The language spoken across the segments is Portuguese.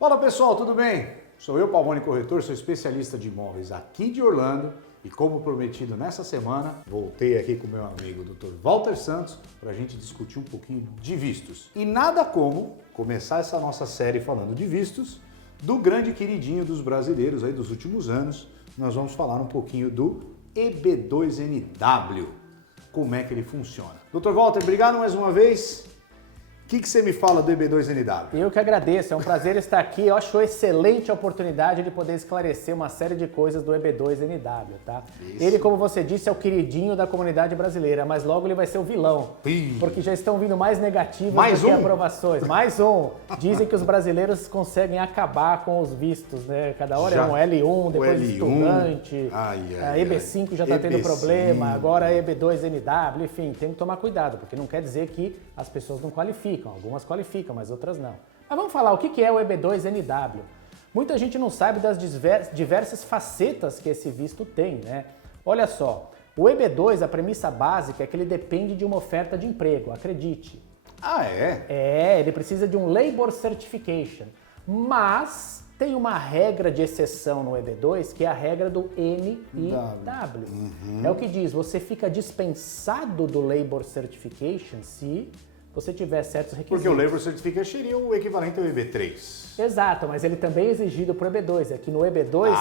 Fala pessoal, tudo bem? Sou eu, Pavone Corretor, sou especialista de imóveis aqui de Orlando e como prometido nessa semana, voltei aqui com meu amigo Dr. Walter Santos para a gente discutir um pouquinho de vistos. E nada como começar essa nossa série falando de vistos do grande queridinho dos brasileiros aí dos últimos anos. Nós vamos falar um pouquinho do EB2NW, como é que ele funciona. Dr. Walter, obrigado mais uma vez. O que você me fala do EB2NW? Eu que agradeço, é um prazer estar aqui. Eu acho excelente a oportunidade de poder esclarecer uma série de coisas do EB2NW, tá? Isso. Ele, como você disse, é o queridinho da comunidade brasileira, mas logo ele vai ser o vilão, porque já estão vindo mais negativos do que aprovações. Mais um! Dizem que os brasileiros conseguem acabar com os vistos, né? Cada hora é um L1, depois estudante, a EB5 já está tendo problema, agora a EB2NW, enfim, tem que tomar cuidado, porque não quer dizer que as pessoas não qualificam. Algumas qualificam, mas outras não. Mas vamos falar, o que é o EB2NW? Muita gente não sabe das diversas facetas que esse visto tem, né? Olha só, o EB2, a premissa básica é que ele depende de uma oferta de emprego, acredite. Ah, é? É, ele precisa de um Labor Certification, mas tem uma regra de exceção no EB2, que é a regra do NIW. É o que diz, você fica dispensado do Labor Certification se você tiver certos requisitos. Porque o Labor Certification seria o equivalente ao EB3. Exato, mas ele também é exigido para o EB2. Aqui no EB2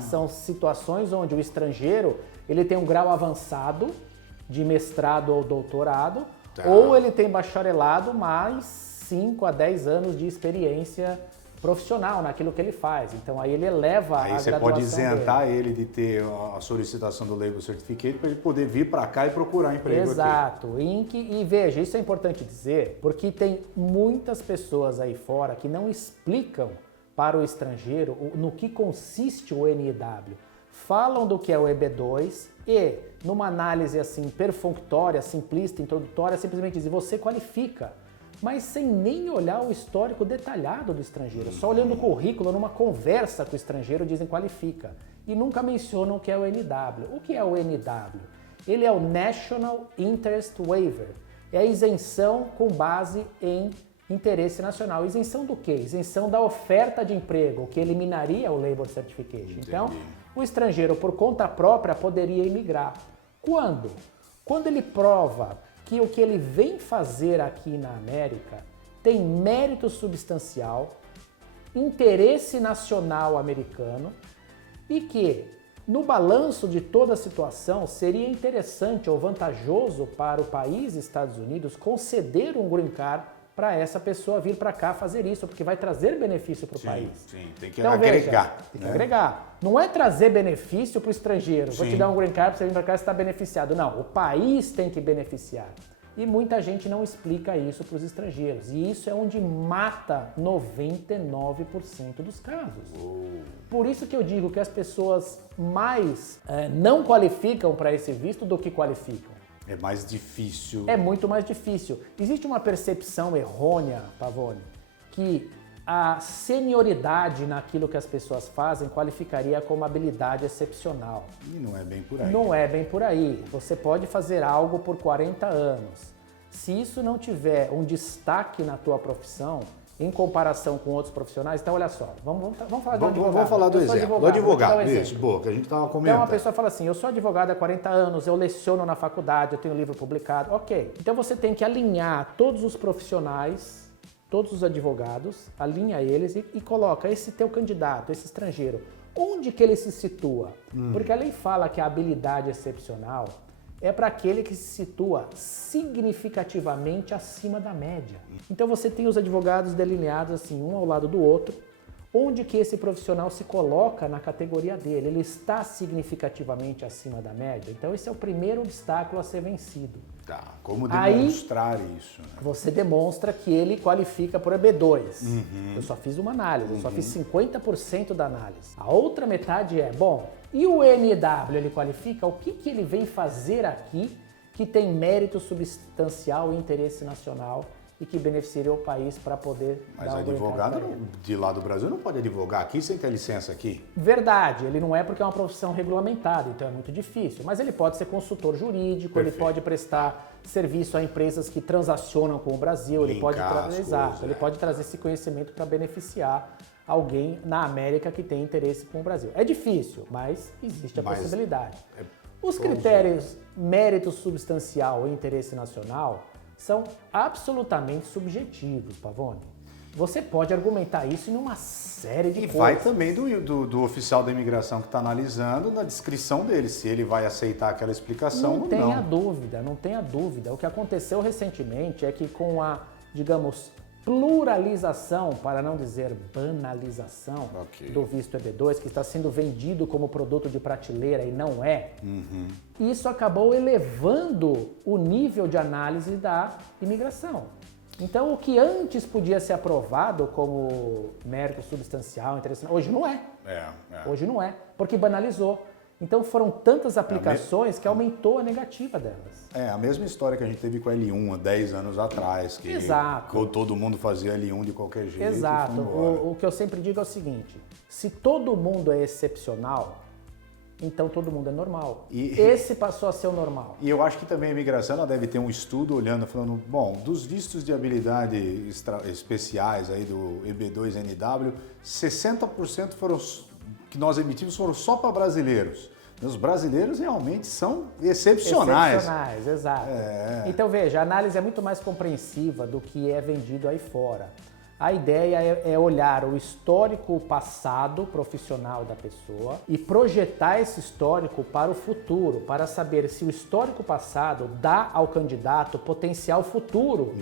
são situações onde o estrangeiro ele tem um grau avançado de mestrado ou doutorado, ou ele tem bacharelado mais 5 a 10 anos de experiência profissional naquilo que ele faz. Então aí ele eleva a graduação. Aí você pode isentar ele de ter a solicitação do Labor Certificate para ele poder vir para cá e procurar emprego. Exato. E veja, isso é importante dizer, porque tem muitas pessoas aí fora que não explicam para o estrangeiro no que consiste o NIW. Falam do que é o EB2 e, numa análise assim perfunctória, simplista, introdutória, simplesmente dizem, você qualifica, mas sem nem olhar o histórico detalhado do estrangeiro. Só olhando o currículo, numa conversa com o estrangeiro, dizem qualifica. E nunca mencionam o que é o NW. O que é o NW? Ele é o National Interest Waiver. É a isenção com base em interesse nacional. Isenção do quê? Isenção da oferta de emprego, o que eliminaria o Labor Certification. Entendi. Então, o estrangeiro, por conta própria, poderia imigrar. Quando? Quando ele prova que o que ele vem fazer aqui na América tem mérito substancial, interesse nacional americano e que, no balanço de toda a situação, seria interessante ou vantajoso para o país Estados Unidos conceder um green card para essa pessoa vir para cá fazer isso, porque vai trazer benefício para o país. Sim, tem que agregar. Tem que agregar. Não é trazer benefício para o estrangeiro. Vou te dar um green card para você vir para cá e você está beneficiado. Não, o país tem que beneficiar. E muita gente não explica isso para os estrangeiros. E isso é onde mata 99% dos casos. Por isso que eu digo que as pessoas mais não qualificam para esse visto do que qualificam. É mais difícil. É muito mais difícil. Existe uma percepção errônea, Pavone, que a senioridade naquilo que as pessoas fazem qualificaria como habilidade excepcional. E não é bem por aí. Não é bem por aí. Você pode fazer algo por 40 anos. Se isso não tiver um destaque na tua profissão, em comparação com outros profissionais, então olha só, vamos falar do advogado. Vamos falar do exemplo. Do advogado, isso, boa, que a gente estava comentando. Então uma pessoa fala assim, eu sou advogado há 40 anos, eu leciono na faculdade, eu tenho livro publicado, ok. Então você tem que alinhar todos os profissionais, todos os advogados, alinha eles e coloca esse teu candidato, esse estrangeiro, onde que ele se situa? Porque a lei fala que a habilidade excepcional é para aquele que se situa significativamente acima da média. Então você tem os advogados delineados assim, um ao lado do outro, onde que esse profissional se coloca na categoria dele, ele está significativamente acima da média. Então esse é o primeiro obstáculo a ser vencido. Tá, como demonstrar isso? Né? Você demonstra que ele qualifica por EB2. Eu só fiz uma análise, eu só fiz 50% da análise. A outra metade é, bom, e o NW, ele qualifica? O que ele vem fazer aqui que tem mérito substancial e interesse nacional e que beneficiaria o país para poder Mas dar advogado de lá do Brasil não pode advogar aqui sem ter licença aqui. Verdade, ele não é porque é uma profissão regulamentada, então é muito difícil. Mas ele pode ser consultor jurídico, Perfeito. ele pode prestar serviço a empresas que transacionam com o Brasil, ele pode ele pode trazer esse conhecimento para beneficiar alguém na América que tem interesse com o Brasil. É difícil, mas existe a possibilidade. Os critérios mérito substancial e interesse nacional são absolutamente subjetivos, Pavone. Você pode argumentar isso em uma série de coisas. E vai também do oficial da imigração que está analisando na descrição dele, se ele vai aceitar aquela explicação ou não. Não tenha dúvida, não tenha dúvida. O que aconteceu recentemente é que com a, digamos, pluralização, para não dizer banalização, do visto EB2, que está sendo vendido como produto de prateleira e não é, isso acabou elevando o nível de análise da imigração. Então, o que antes podia ser aprovado como mérito substancial, interessante, hoje não é. Hoje não é, porque banalizou. Então, foram tantas aplicações que aumentou a negativa delas. É a mesma história que a gente teve com a L1 há 10 anos atrás, que todo mundo fazia L1 de qualquer jeito. Exato. O que eu sempre digo é o seguinte, se todo mundo é excepcional, então todo mundo é normal. Esse passou a ser o normal. E eu acho que também a imigração ela deve ter um estudo olhando, falando, bom, dos vistos de habilidade especiais aí do EB2NW, 60% que nós emitimos foram só para brasileiros. Os brasileiros realmente são excepcionais. Excepcionais, exato. Então veja, a análise é muito mais compreensiva do que é vendido aí fora. A ideia é olhar o histórico passado profissional da pessoa e projetar esse histórico para o futuro, para saber se o histórico passado dá ao candidato potencial futuro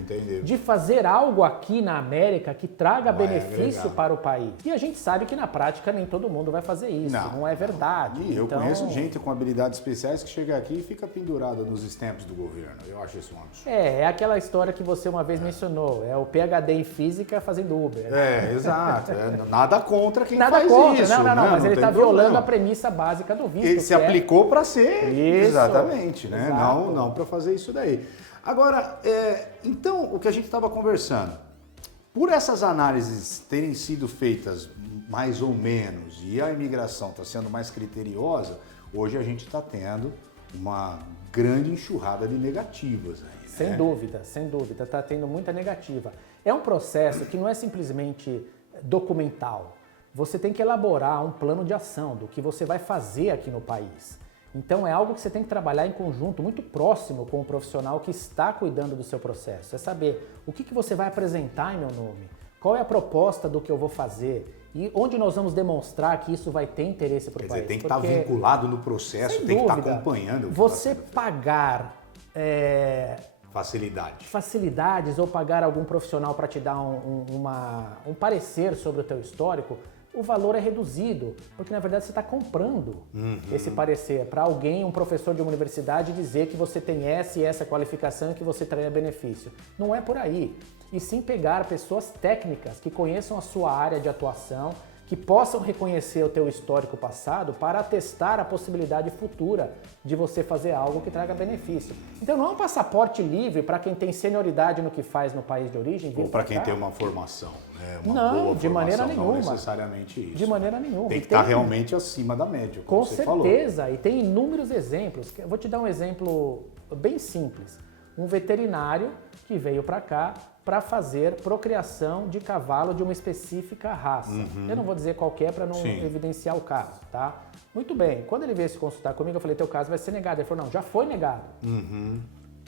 de fazer algo aqui na América que traga benefício para o país. E a gente sabe que na prática nem todo mundo vai fazer isso, não é verdade. E eu conheço gente com habilidades especiais que chega aqui e fica pendurada nos stamps do governo. Eu acho isso um absurdo. É aquela história que você uma vez mencionou, é o PhD em física fazendo Uber. Exato. Nada contra quem nada faz contra. isso. Não, mas ele está violando a premissa básica do visto. Ele se aplicou para ser, isso, exatamente, né? Não para fazer isso daí. Agora, então, o que a gente estava conversando, por essas análises terem sido feitas mais ou menos e a imigração está sendo mais criteriosa, hoje a gente está tendo uma grande enxurrada de negativas aí. Sem dúvida, está tendo muita negativa. É um processo que não é simplesmente documental. Você tem que elaborar um plano de ação do que você vai fazer aqui no país. Então é algo que você tem que trabalhar em conjunto, muito próximo com o profissional que está cuidando do seu processo. É saber o que você vai apresentar em meu nome, qual é a proposta do que eu vou fazer e onde nós vamos demonstrar que isso vai ter interesse para o país. Tem que estar vinculado no processo, tem que estar acompanhando. Você pagar facilidades ou pagar algum profissional para te dar um parecer sobre o teu histórico, o valor é reduzido, porque na verdade você está comprando esse parecer para alguém, um professor de uma universidade, dizer que você tem essa e essa qualificação e que você traria benefício. Não é por aí. E sim pegar pessoas técnicas que conheçam a sua área de atuação, que possam reconhecer o teu histórico passado para atestar a possibilidade futura de você fazer algo que traga benefício. Então não é um passaporte livre para quem tem senioridade no que faz no país de origem. Ou para quem tem uma formação, né? Não, de maneira nenhuma. Não necessariamente isso. De maneira nenhuma. Tem que estar realmente acima da média, como você falou. Com certeza, e tem inúmeros exemplos. Eu vou te dar um exemplo bem simples. Um veterinário que veio para cá para fazer procriação de cavalo de uma específica raça. Eu não vou dizer qual que é para não evidenciar o caso, tá? Muito bem, quando ele veio se consultar comigo, eu falei, teu caso vai ser negado. Ele falou, não, já foi negado.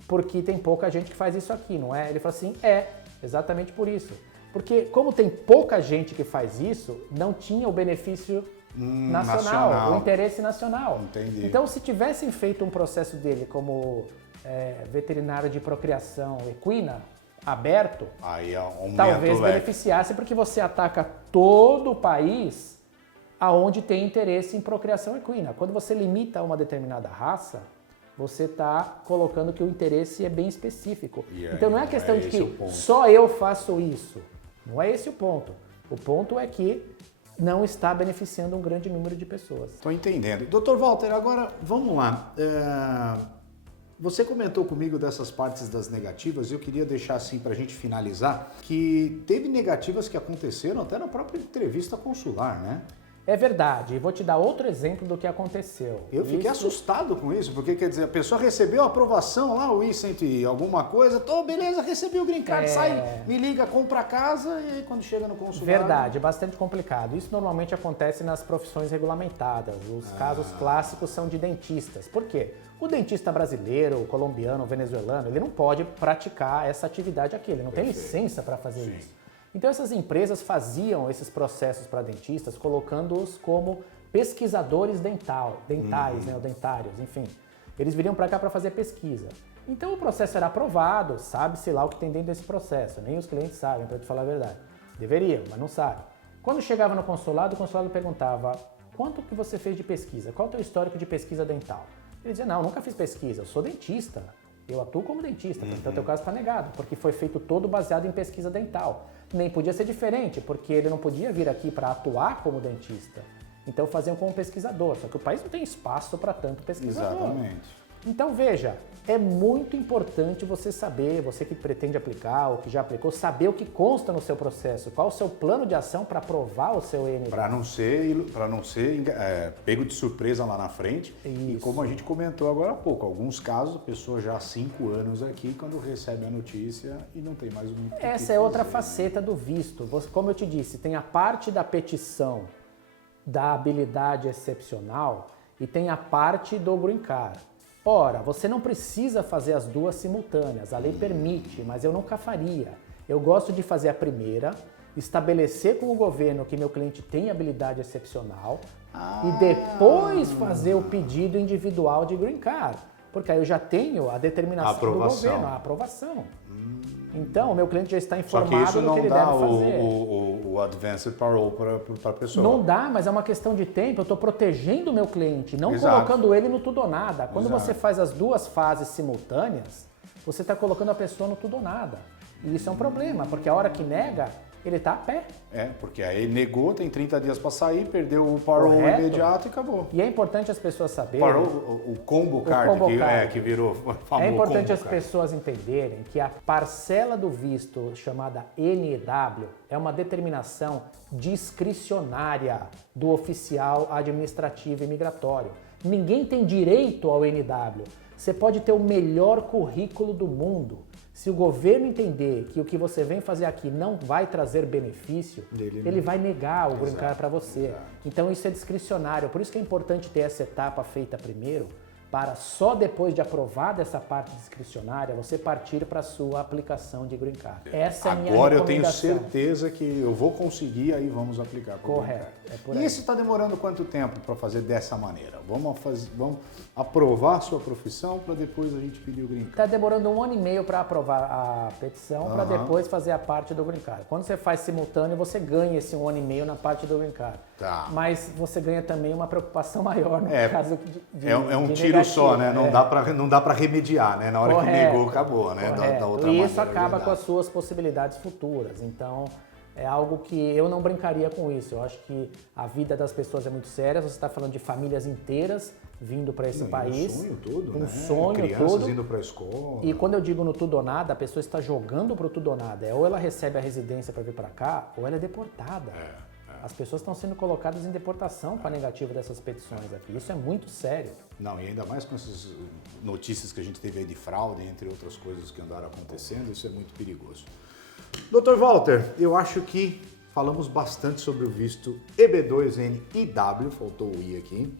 Porque tem pouca gente que faz isso aqui, não é? Ele falou assim, exatamente por isso. Porque como tem pouca gente que faz isso, não tinha o benefício nacional, o interesse nacional. Entendi. Então, se tivessem feito um processo dele como veterinário de procriação equina, aberto, aí talvez beneficiasse, porque você ataca todo o país aonde tem interesse em procriação equina. Quando você limita uma determinada raça, você está colocando que o interesse é bem específico. Então não é questão de que só eu faço isso. Não é esse o ponto. O ponto é que não está beneficiando um grande número de pessoas. Estou entendendo. Dr. Walter, agora vamos lá. Você comentou comigo dessas partes das negativas e eu queria deixar assim para a gente finalizar que teve negativas que aconteceram até na própria entrevista consular, né? É verdade, e vou te dar outro exemplo do que aconteceu. Eu fiquei assustado com isso, porque quer dizer, a pessoa recebeu a aprovação lá, o I-100 e alguma coisa, beleza, recebi o green card, sai, me liga, compra a casa e aí quando chega no consulado... Verdade, é bastante complicado. Isso normalmente acontece nas profissões regulamentadas. Os casos clássicos são de dentistas. Por quê? O dentista brasileiro, o colombiano, o venezuelano, ele não pode praticar essa atividade aqui, ele não tem licença para fazer isso. Então essas empresas faziam esses processos para dentistas, colocando-os como pesquisadores dentais, né, ou dentários, enfim. Eles viriam para cá para fazer pesquisa. Então o processo era aprovado, sabe-se lá o que tem dentro desse processo. Nem os clientes sabem, para te falar a verdade. Deveriam, mas não sabem. Quando chegava no consulado, o consulado perguntava: quanto que você fez de pesquisa? Qual é o teu histórico de pesquisa dental? Ele dizia: não, nunca fiz pesquisa, eu sou dentista. Eu atuo como dentista, então teu caso está negado, porque foi feito todo baseado em pesquisa dental. Nem podia ser diferente, porque ele não podia vir aqui para atuar como dentista. Então faziam como pesquisador, só que o país não tem espaço para tanto pesquisador. Exatamente. Então veja, é muito importante você saber, você que pretende aplicar ou que já aplicou, saber o que consta no seu processo, qual o seu plano de ação para aprovar o seu END. Para não ser pego de surpresa lá na frente. Isso. E como a gente comentou agora há pouco, alguns casos, a pessoa já há 5 anos aqui, quando recebe a notícia e não tem mais muito. Essa é outra faceta do visto. Como eu te disse, tem a parte da petição da habilidade excepcional e tem a parte do green card. Ora, você não precisa fazer as duas simultâneas, a lei permite, mas eu nunca faria. Eu gosto de fazer a primeira, estabelecer com o governo que meu cliente tem habilidade excepcional e depois fazer o pedido individual de green card, porque aí eu já tenho a determinação do governo, a aprovação. Então, o meu cliente já está informado do que ele deve fazer. Só que isso não dá o advanced parole para a pessoa. Não dá, mas é uma questão de tempo. Eu estou protegendo o meu cliente, não colocando ele no tudo ou nada. Quando você faz as duas fases simultâneas, você está colocando a pessoa no tudo ou nada. E isso é um problema, porque a hora que nega, ele está a pé. Porque aí negou, tem 30 dias para sair, perdeu o parole imediato e acabou. E é importante as pessoas saberem... O combo card, que virou famoso. É importante as pessoas entenderem que a parcela do visto chamada NEW é uma determinação discricionária do oficial administrativo e migratório. Ninguém tem direito ao NEW. Você pode ter o melhor currículo do mundo. Se o governo entender que o que você vem fazer aqui não vai trazer benefício, ele vai negar o green card para você. Então isso é discricionário. Por isso que é importante ter essa etapa feita primeiro, para só depois de aprovada essa parte discricionária, você partir para a sua aplicação de green card. Essa é a minha recomendação. Agora eu tenho certeza que eu vou conseguir, aí vamos aplicar para o green card. É por e aí. isso está demorando quanto tempo para fazer dessa maneira? Vamos aprovar a sua profissão para depois a gente pedir o green card? Está demorando 1 ano e meio para aprovar a petição, para depois fazer a parte do green card. Quando você faz simultâneo, você ganha esse 1 ano e meio na parte do green card. Tá. Mas você ganha também uma preocupação maior no caso de é um tiro negativo, só, né? Não dá para remediar, né? Na hora que negou, acabou, né? Da outra e isso maneira, acaba com as suas possibilidades futuras. Então, é algo que eu não brincaria com isso. Eu acho que a vida das pessoas é muito séria. Você está falando de famílias inteiras vindo para esse país. Um sonho todo, né? Sonho crianças todo. indo para a escola. E quando eu digo no tudo ou nada, a pessoa está jogando pro tudo ou nada. Ou ela recebe a residência para vir para cá, ou ela é deportada. As pessoas estão sendo colocadas em deportação com a negativa dessas petições aqui. Isso é muito sério. Não, e ainda mais com essas notícias que a gente teve aí de fraude, entre outras coisas que andaram acontecendo, isso é muito perigoso. Dr. Walter, eu acho que falamos bastante sobre o visto EB2NIW, faltou o I aqui.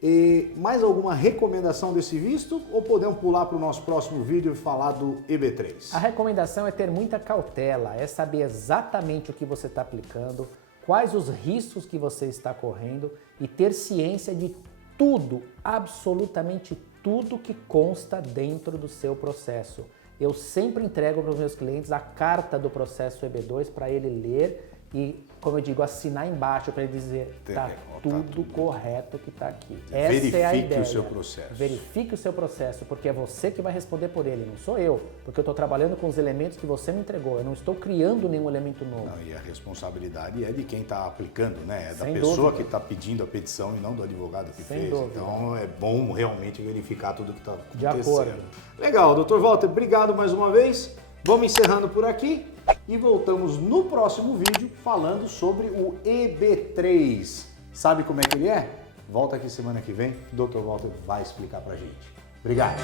E mais alguma recomendação desse visto ou podemos pular para o nosso próximo vídeo e falar do EB3? A recomendação é ter muita cautela, é saber exatamente o que você está aplicando, quais os riscos que você está correndo e ter ciência de tudo, absolutamente tudo que consta dentro do seu processo. Eu sempre entrego para os meus clientes a carta do processo EB2 para ele ler e, como eu digo, assinar embaixo para ele dizer tá tudo correto que está aqui. Essa é a ideia. Verifique o seu processo. Verifique o seu processo, porque é você que vai responder por ele, não sou eu. Porque eu estou trabalhando com os elementos que você me entregou. Eu não estou criando nenhum elemento novo. Não, e a responsabilidade é de quem está aplicando, né? É da Sem pessoa dúvida. que está pedindo a petição e não do advogado que Sem fez. dúvida. Então é bom realmente verificar tudo que está acontecendo. De acordo. Legal, Dr. Walter, obrigado mais uma vez. Vamos encerrando por aqui e voltamos no próximo vídeo falando sobre o EB3. Sabe como é que ele é? Volta aqui semana que vem, o Dr. Walter vai explicar pra gente. Obrigado!